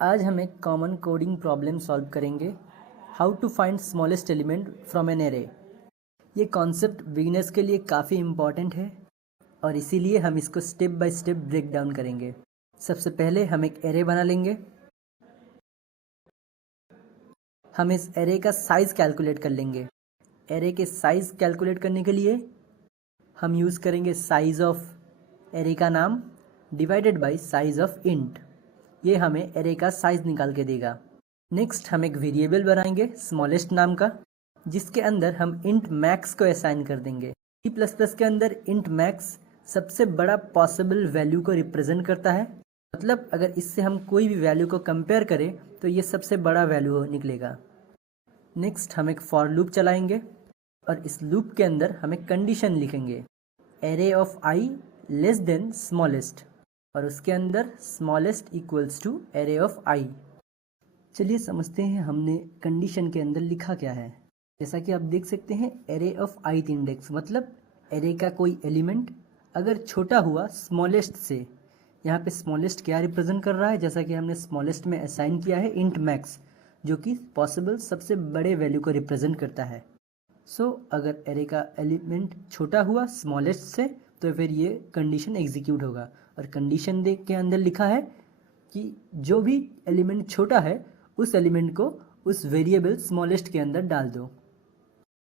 आज हम एक कॉमन कोडिंग प्रॉब्लम सॉल्व करेंगे, how to find smallest element from an array. ये कॉन्सेप्ट बिगिनर्स के लिए काफ़ी इम्पॉर्टेंट है और इसीलिए हम इसको step by step break down करेंगे। सबसे पहले हम एक एरे बना लेंगे। हम इस एरे का साइज़ कैलकुलेट कर लेंगे। एरे के साइज़ कैलकुलेट करने के लिए हम यूज़ करेंगे साइज़ ऑफ एरे का नाम divided by size of int. ये हमें एरे का साइज़ निकाल के देगा। नेक्स्ट हम एक वेरिएबल बनाएंगे स्मॉलेस्ट नाम का, जिसके अंदर हम इंट मैक्स को असाइन कर देंगे। C++ के अंदर इंट मैक्स सबसे बड़ा पॉसिबल वैल्यू को रिप्रेजेंट करता है। मतलब अगर इससे हम कोई भी वैल्यू को कंपेयर करें तो ये सबसे बड़ा वैल्यू निकलेगा। नेक्स्ट हम एक फॉर लूप चलाएंगे और इस लूप के अंदर हम एक कंडीशन लिखेंगे, array of I less than smallest, और उसके अंदर smallest equals to array of I. चलिए समझते हैं हमने कंडीशन के अंदर लिखा क्या है। जैसा कि आप देख सकते हैं, एरे ऑफ ith इंडेक्स मतलब एरे का कोई एलिमेंट अगर छोटा हुआ स्मॉलेस्ट से। यहाँ पे स्मॉलेस्ट क्या रिप्रेजेंट कर रहा है, जैसा कि हमने स्मॉलेस्ट में असाइन किया है इंट मैक्स, जो कि पॉसिबल सबसे बड़े वैल्यू को रिप्रेजेंट करता है। सो अगर एरे का एलिमेंट छोटा हुआ स्मॉलेस्ट से तो फिर ये कंडीशन एग्जीक्यूट होगा। और कंडीशन देख के अंदर लिखा है कि जो भी एलिमेंट छोटा है उस एलिमेंट को उस वेरिएबल स्मॉलेस्ट के अंदर डाल दो।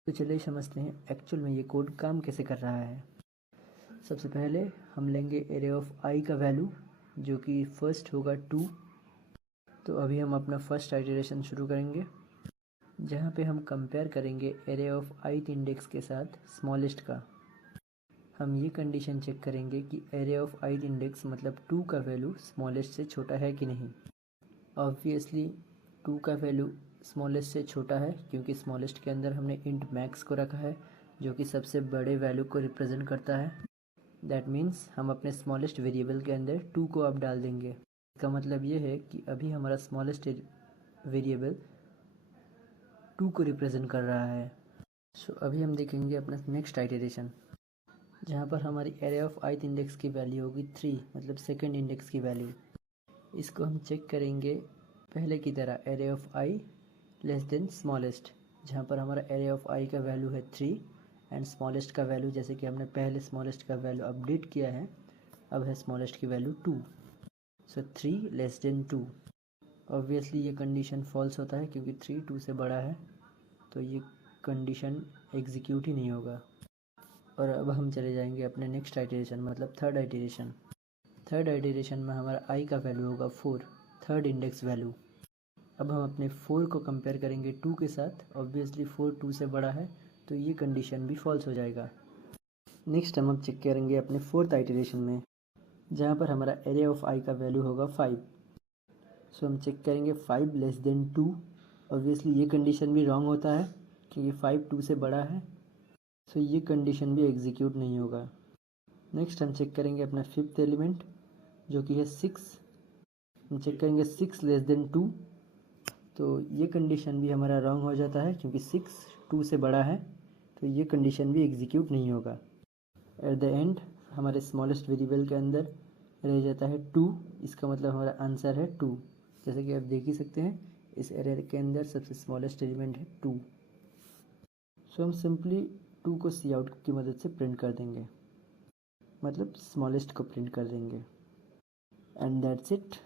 तो चलिए समझते हैं एक्चुअल में ये कोड काम कैसे कर रहा है। सबसे पहले हम लेंगे एरे ऑफ आई का वैल्यू, जो कि फर्स्ट होगा 2। तो अभी हम अपना फर्स्ट आइटरेशन शुरू करेंगे, जहाँ पे हम कंपेयर करेंगे एरे ऑफ ith इंडेक्स के साथ स्मॉलेस्ट का। हम ये कंडीशन चेक करेंगे कि एरे ऑफ ith इंडेक्स मतलब 2 का वैल्यू स्मॉलेस्ट से छोटा है कि नहीं। ऑब्वियसली 2 का वैल्यू स्मॉलेस्ट से छोटा है, क्योंकि स्मॉलेस्ट के अंदर हमने इंट मैक्स को रखा है, जो कि सबसे बड़े वैल्यू को रिप्रेजेंट करता है। दैट मीन्स हम अपने स्मॉलेस्ट वेरिएबल के अंदर 2 को अब डाल देंगे। इसका मतलब ये है कि अभी हमारा स्मॉलेस्ट वेरिएबल 2 को रिप्रेजेंट कर रहा है। सो अभी हम देखेंगे अपना नेक्स्ट आइटरेशन, जहाँ पर हमारी एरे ऑफ ith इंडेक्स की वैल्यू होगी 3, मतलब सेकंड इंडेक्स की वैल्यू। इसको हम चेक करेंगे पहले की तरह, array of I less than smallest, जहाँ पर हमारा एरे ऑफ आई का वैल्यू है 3 एंड स्मॉलेस्ट का वैल्यू, जैसे कि हमने पहले स्मॉलेस्ट का वैल्यू अपडेट किया है, अब है स्मॉलेस्ट की वैल्यू 2। सो 3 लेस देन 2। ऑब्वियसली ये कंडीशन फॉल्स होता है, क्योंकि 3 2 से बड़ा है, तो ये कंडीशन एग्जीक्यूट ही नहीं होगा। और अब हम चले जाएंगे अपने नेक्स्ट आइटरेशन मतलब थर्ड आइटरेशन। थर्ड आइटरेशन में हमारा आई का वैल्यू होगा 4, थर्ड इंडेक्स वैल्यू। अब हम अपने 4 को कंपेयर करेंगे 2 के साथ। ऑब्वियसली 4 2 से बड़ा है, तो ये कंडीशन भी फॉल्स हो जाएगा। नेक्स्ट हम अब चेक करेंगे अपने फोर्थ आइटरेशन में, जहाँ पर हमारा एरे ऑफ आई का वैल्यू होगा 5। सो हम चेक करेंगे 5 लेस देन 2। ऑब्वियसली ये कंडीशन भी रॉन्ग होता है, क्योंकि 5 2 से बड़ा है, सो ये कंडीशन भी एग्जीक्यूट नहीं होगा। नेक्स्ट हम चेक करेंगे अपना फिफ्थ एलिमेंट, जो कि है 6। हम चेक करेंगे 6 लेस देन 2, तो ये कंडीशन भी हमारा रॉन्ग हो जाता है, क्योंकि 6 2 से बड़ा है, तो ये कंडीशन भी एग्जीक्यूट नहीं होगा। एट द एंड हमारे स्मॉलेस्ट वेरिएबल के अंदर रह जाता है 2। इसका मतलब हमारा आंसर है 2। जैसे कि आप देख ही सकते हैं, इस एरे के अंदर सबसे स्मॉलेस्ट एलिमेंट है 2। सो हम सिंपली 2 को सी आउट की मदद से प्रिंट कर देंगे, मतलब स्मॉलेस्ट को प्रिंट कर देंगे। And that's it.